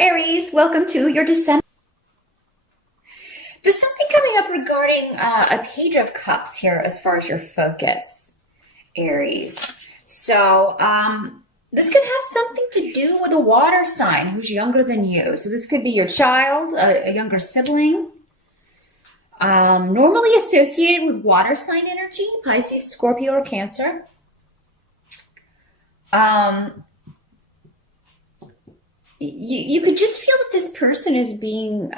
Aries, welcome to your December. There's something coming up regarding a Page of Cups here as far as your focus, Aries. So this could have something to do with a water sign who's younger than you. So this could be your child, a younger sibling. Normally associated with water sign energy, Pisces, Scorpio, or Cancer. You could just feel that this person is being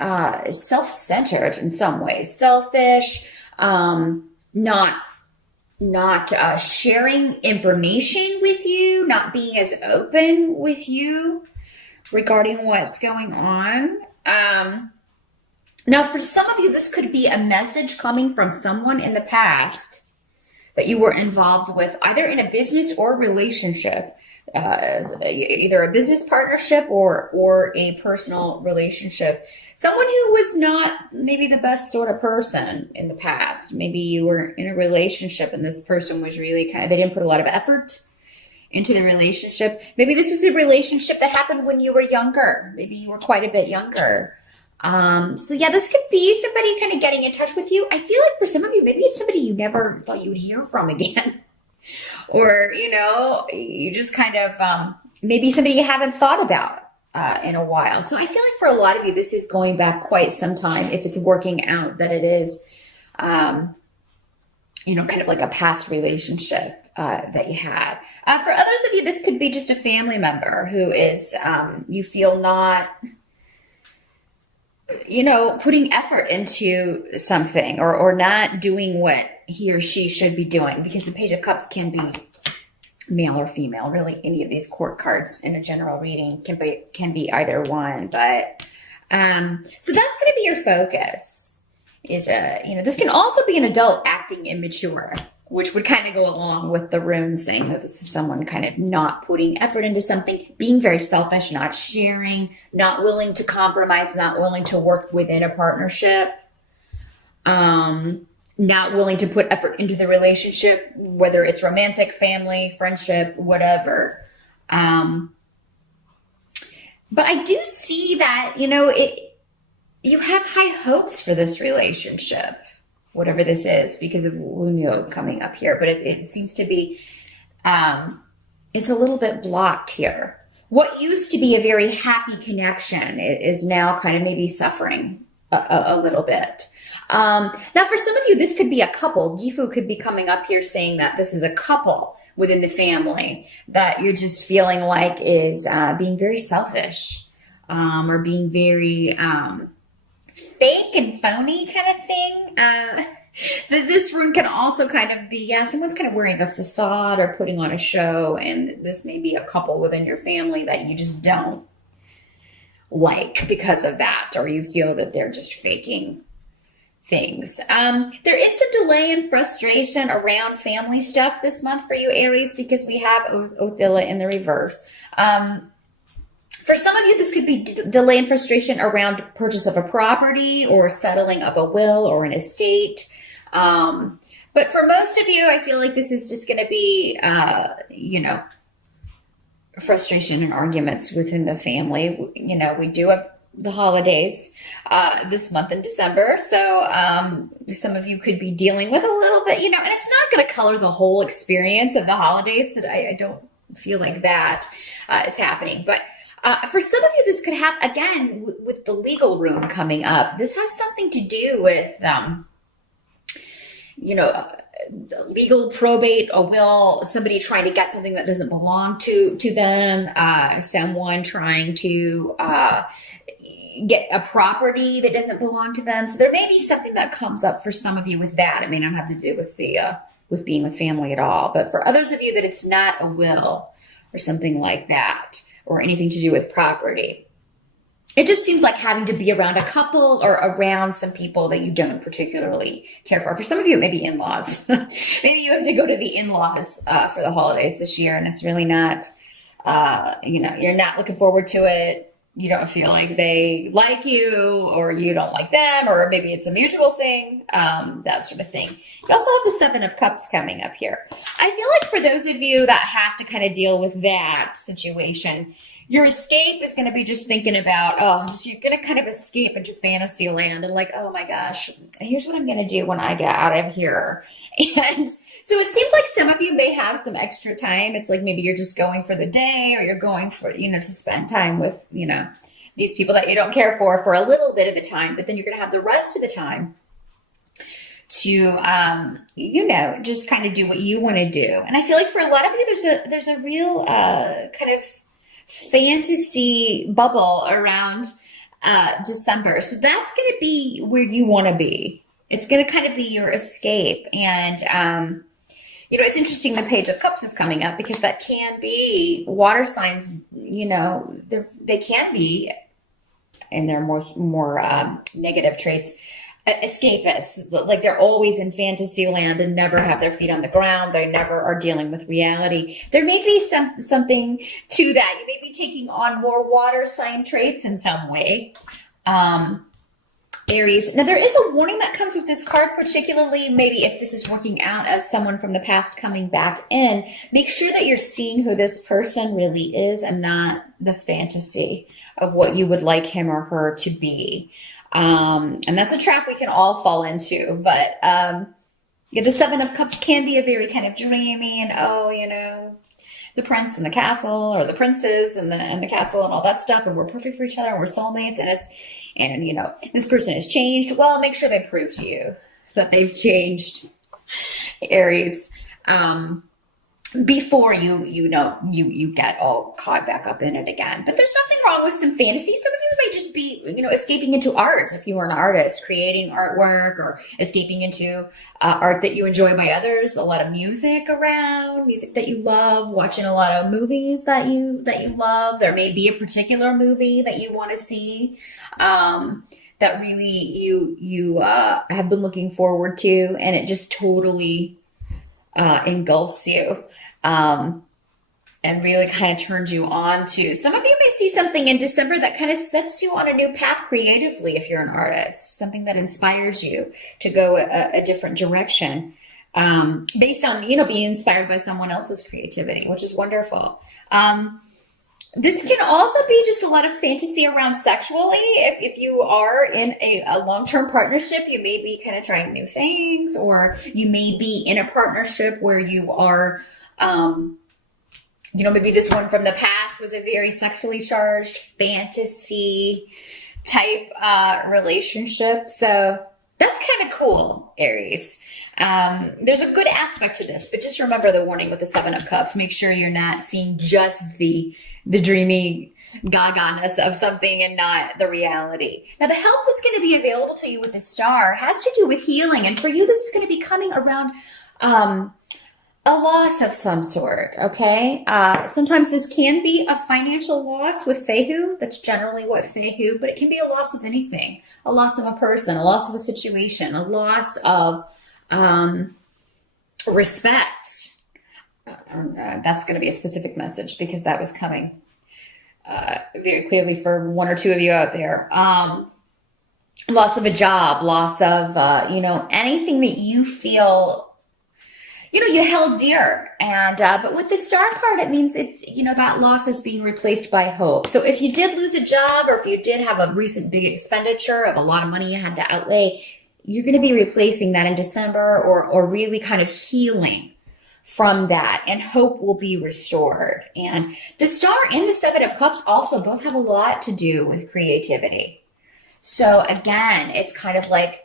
self-centered in some ways, selfish, not sharing information with you, not being as open with you regarding what's going on. Now, for some of you, this could be a message coming from someone in the past that you were involved with, either in a business or relationship. Either a business partnership or a personal relationship. Someone who was not maybe the best sort of person in the past. Maybe you were in a relationship and this person was really they didn't put a lot of effort into the relationship. Maybe this was a relationship that happened when you were younger. Maybe you were quite a bit younger. So yeah, this could be somebody kind of getting in touch with you. I feel like for some of you, maybe it's somebody you never thought you would hear from again. Or, you just kind of, maybe somebody you haven't thought about in a while. So I feel like for a lot of you, this is going back quite some time if it's working out that it is, kind of like a past relationship that you had. For others of you, this could be just a family member who is, you feel not, putting effort into something or not doing what he or she should be doing, because the Page of Cups can be male or female. Really, any of these court cards in a general reading can be either one. But so that's going to be your focus. This can also be an adult acting immature, which would kind of go along with the rune saying that this is someone kind of not putting effort into something, being very selfish, not sharing, not willing to compromise, not willing to work within a partnership, not willing to put effort into the relationship, whether it's romantic, family, friendship, whatever. But I do see that, you have high hopes for this relationship, whatever this is, because of Wunyo coming up here. But it seems to be, it's a little bit blocked here. What used to be a very happy connection is now kind of maybe suffering a little bit. Now, for some of you, this could be a couple. Gifu could be coming up here saying that this is a couple within the family that you're just feeling like is being very selfish or being very fake and phony kind of thing. This rune can also kind of be, someone's kind of wearing a facade or putting on a show, and this may be a couple within your family that you just don't like because of that, or you feel that they're just faking things. There is some delay and frustration around family stuff this month for you, Aries, because we have Othilla in the reverse. For some of you, this could be delay and frustration around purchase of a property or settling of a will or an estate. But for most of you, I feel like this is just going to be, frustration and arguments within the family. We do have the holidays this month in December. So some of you could be dealing with a little bit, and it's not going to color the whole experience of the holidays. So I don't feel like that is happening. But for some of you, this could happen, again, with the legal rune coming up. This has something to do with, legal probate, a will, somebody trying to get something that doesn't belong to them, someone trying to get a property that doesn't belong to them. So there may be something that comes up for some of you with that. It may not have to do with with being with family at all. But for others of you that it's not a will or something like that, or anything to do with property. It just seems like having to be around a couple or around some people that you don't particularly care for. For some of you, maybe in-laws. Maybe you have to go to the in-laws for the holidays this year, and it's really not, you're not looking forward to it. You don't feel like they like you, or you don't like them, or maybe it's a mutual thing, that sort of thing. You also have the Seven of Cups coming up here. I feel like for those of you that have to kind of deal with that situation, your escape is going to be just thinking about, you're going to kind of escape into fantasy land and like, oh my gosh, here's what I'm going to do when I get out of here. And so it seems like some of you may have some extra time. It's like maybe you're just going for the day, or you're going for, to spend time with, these people that you don't care for a little bit of the time, but then you're going to have the rest of the time to, just kind of do what you want to do. And I feel like for a lot of you, there's a real kind of fantasy bubble around December. So that's going to be where you want to be. It's going to kind of be your escape. And, it's interesting the Page of Cups is coming up, because that can be water signs, they can be, and they're more negative traits, escapists. Like they're always in fantasy land and never have their feet on the ground. They never are dealing with reality. There may be something to that. You may be taking on more water sign traits in some way. Aries. Now, there is a warning that comes with this card, particularly maybe if this is working out as someone from the past coming back in. Make sure that you're seeing who this person really is and not the fantasy of what you would like him or her to be. And that's a trap we can all fall into. But the Seven of Cups can be a very kind of dreamy and, the prince and the castle, or the princes and the castle and all that stuff. And we're perfect for each other and we're soulmates. And this person has changed. Well, make sure they prove to you that they've changed, Aries, before you get all caught back up in it again. But there's nothing wrong with some fantasy. Some of you may just be, escaping into art. If you are an artist, creating artwork, or escaping into art that you enjoy by others, a lot of music around, music that you love, watching a lot of movies that you love. There may be a particular movie that you want to see, that really you have been looking forward to, and it just totally engulfs you, and really kind of turns you on to. Some of you may see something in December that kind of sets you on a new path creatively if you're an artist, something that inspires you to go a different direction, based on, being inspired by someone else's creativity, which is wonderful. This can also be just a lot of fantasy around sexually. If you are in a long-term partnership, you may be kind of trying new things, or you may be in a partnership where you are, maybe this one from the past was a very sexually charged fantasy type relationship. So that's kind of cool, Aries. There's a good aspect to this, but just remember the warning with the Seven of Cups. Make sure you're not seeing just the dreamy gaga-ness of something and not the reality. Now, the help that's going to be available to you with the Star has to do with healing. And for you, this is going to be coming around a loss of some sort, okay? Sometimes this can be a financial loss with Fehu. That's generally what Fehu, but it can be a loss of anything. A loss of a person, a loss of a situation, a loss of respect. That's going to be a specific message, because that was coming very clearly for one or two of you out there. Loss of a job, loss of, anything that you feel, you held dear. And, but with the Star card, it means it's, that loss is being replaced by hope. So if you did lose a job, or if you did have a recent big expenditure of a lot of money you had to outlay, you're going to be replacing that in December, or really kind of healing from that, and hope will be restored. And the Star and the Seven of Cups also both have a lot to do with creativity. So again, it's kind of like,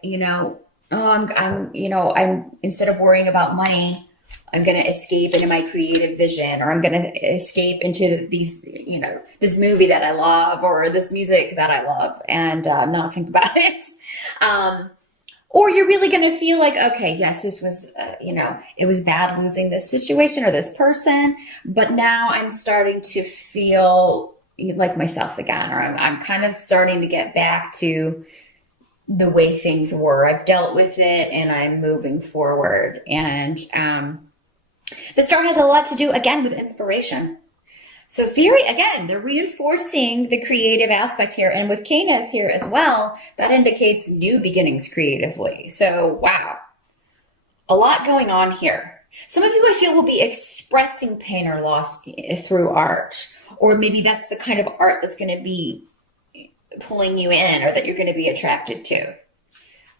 I'm instead of worrying about money, I'm going to escape into my creative vision, or I'm going to escape into these, this movie that I love, or this music that I love, and not think about it. Or you're really going to feel like, okay, yes, this was, it was bad losing this situation or this person, but now I'm starting to feel like myself again, or I'm kind of starting to get back to the way things were. I've dealt with it and I'm moving forward. And the Star has a lot to do, again, with inspiration. So Fury, again, they're reinforcing the creative aspect here. And with Canis here as well, that indicates new beginnings creatively. So, wow, a lot going on here. Some of you, I feel, will be expressing pain or loss through art. Or maybe that's the kind of art that's going to be pulling you in or that you're going to be attracted to.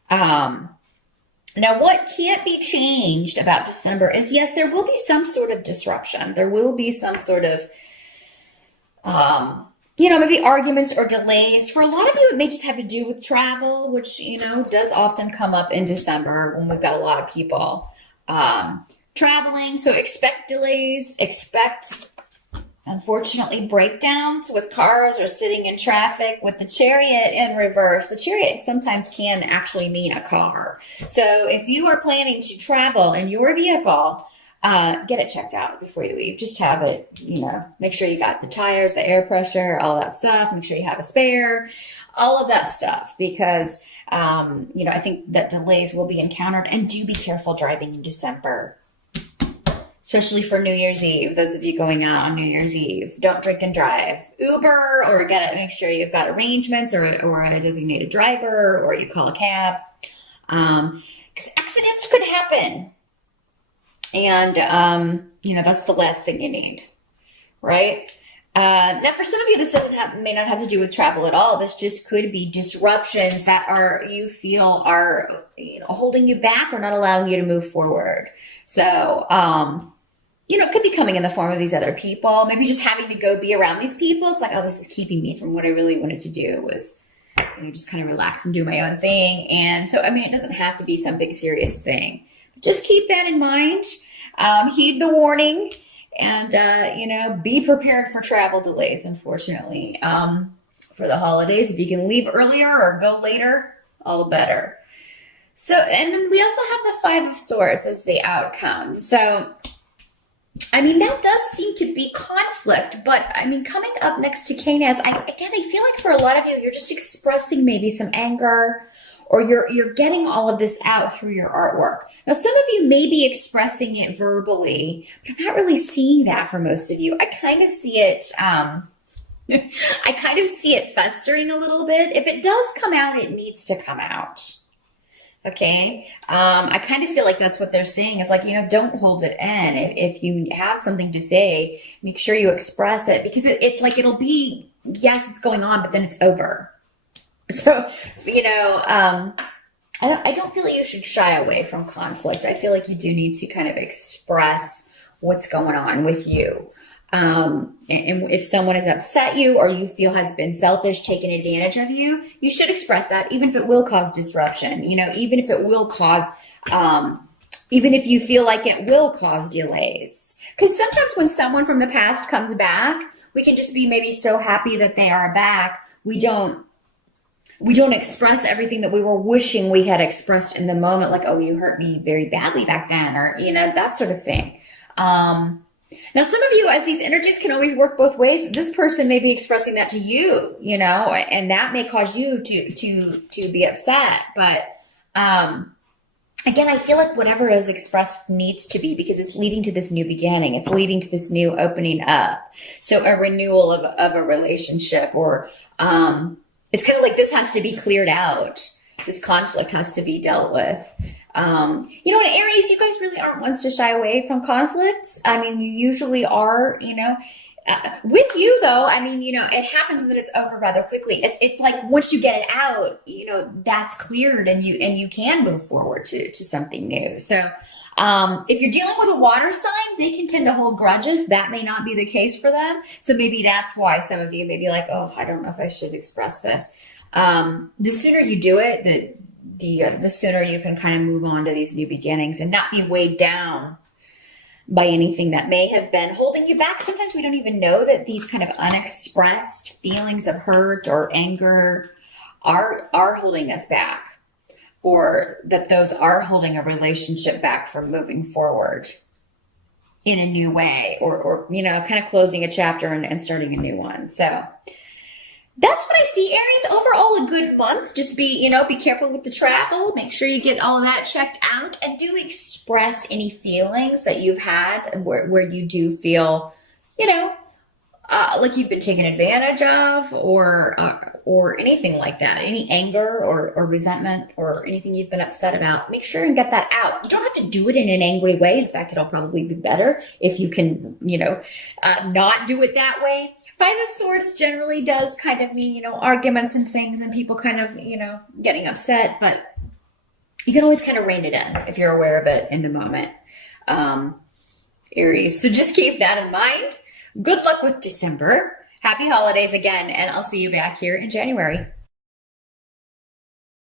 Now, what can't be changed about December is, yes, there will be some sort of disruption. There will be some sort of, maybe arguments or delays. For a lot of you, it may just have to do with travel, which, does often come up in December when we've got a lot of people traveling. So expect delays, expect, unfortunately, breakdowns with cars or sitting in traffic. With the Chariot in reverse, the Chariot sometimes can actually mean a car. So if you are planning to travel in your vehicle, get it checked out before you leave. Just have it, make sure you got the tires, the air pressure, all that stuff. Make sure you have a spare, all of that stuff, because, I think that delays will be encountered. And do be careful driving in December, especially for New Year's Eve. Those of you going out on New Year's Eve, don't drink and drive. Uber, or make sure you've got arrangements or a designated driver, or you call a cab. Because accidents could happen. And, that's the last thing you need, right? Now, for some of you, this may not have to do with travel at all. This just could be disruptions that you feel are holding you back or not allowing you to move forward. So, it could be coming in the form of these other people. Maybe just having to go be around these people. It's like, oh, this is keeping me from what I really wanted to do, was, just kind of relax and do my own thing. And so, it doesn't have to be some big serious thing. Just keep that in mind. Heed the warning, and, be prepared for travel delays, unfortunately, for the holidays. If you can leave earlier or go later, all the better. So, and then we also have the Five of Swords as the outcome. So, that does seem to be conflict, but coming up next to Canis, I feel like for a lot of you, you're just expressing maybe some anger, or you're getting all of this out through your artwork. Now, some of you may be expressing it verbally, but I'm not really seeing that for most of you. I kind of see it, festering a little bit. If it does come out, it needs to come out. Okay. I kind of feel like that's what they're saying is like, don't hold it in. If you have something to say, make sure you express it, because it's like, it'll be, yes, it's going on, but then it's over. So, I don't feel like you should shy away from conflict. I feel like you do need to kind of express what's going on with you. And if someone has upset you or you feel has been selfish, taken advantage of you, you should express that, even if it will cause disruption, even if it will cause, even if you feel like it will cause delays. Because sometimes when someone from the past comes back, we can just be maybe so happy that they are back. We don't express everything that we were wishing we had expressed in the moment, like, oh, you hurt me very badly back then, or, that sort of thing. Now, some of you, as these energies can always work both ways, this person may be expressing that to you, and that may cause you to be upset. But, again, I feel like whatever is expressed needs to be, because it's leading to this new beginning. It's leading to this new opening up. So a renewal of a relationship, or, it's kind of like this has to be cleared out. This conflict has to be dealt with. In Aries, you guys really aren't ones to shy away from conflicts. You usually are, with you though, it happens and then it's over rather quickly. It's like once you get it out, that's cleared and you can move forward to something new. So, if you're dealing with a water sign, they can tend to hold grudges. That may not be the case for them. So maybe that's why some of you may be like, oh, I don't know if I should express this. The sooner you do it, the sooner you can kind of move on to these new beginnings and not be weighed down by anything that may have been holding you back. Sometimes we don't even know that these kind of unexpressed feelings of hurt or anger are holding us back, or that those are holding a relationship back from moving forward in a new way, or kind of closing a chapter and starting a new one. So that's what I see, Aries. Overall, a good month. Just be careful with the travel. Make sure you get all that checked out, and do express any feelings that you've had where you do feel, like you've been taken advantage of, or anything like that, any anger or resentment or anything you've been upset about, make sure and get that out. You don't have to do it in an angry way. In fact, it'll probably be better if you can, not do it that way. Five of Swords generally does kind of mean, arguments and things and people kind of, getting upset, but you can always kind of rein it in if you're aware of it in the moment. Aries. So just keep that in mind. Good luck with December. Happy holidays again, and I'll see you back here in January.